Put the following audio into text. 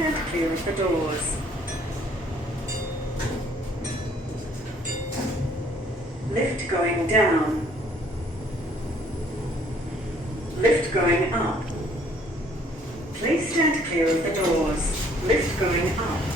stand clear of the doors. Lift going down. Lift going up. Please stand clear of the doors. Lift going up.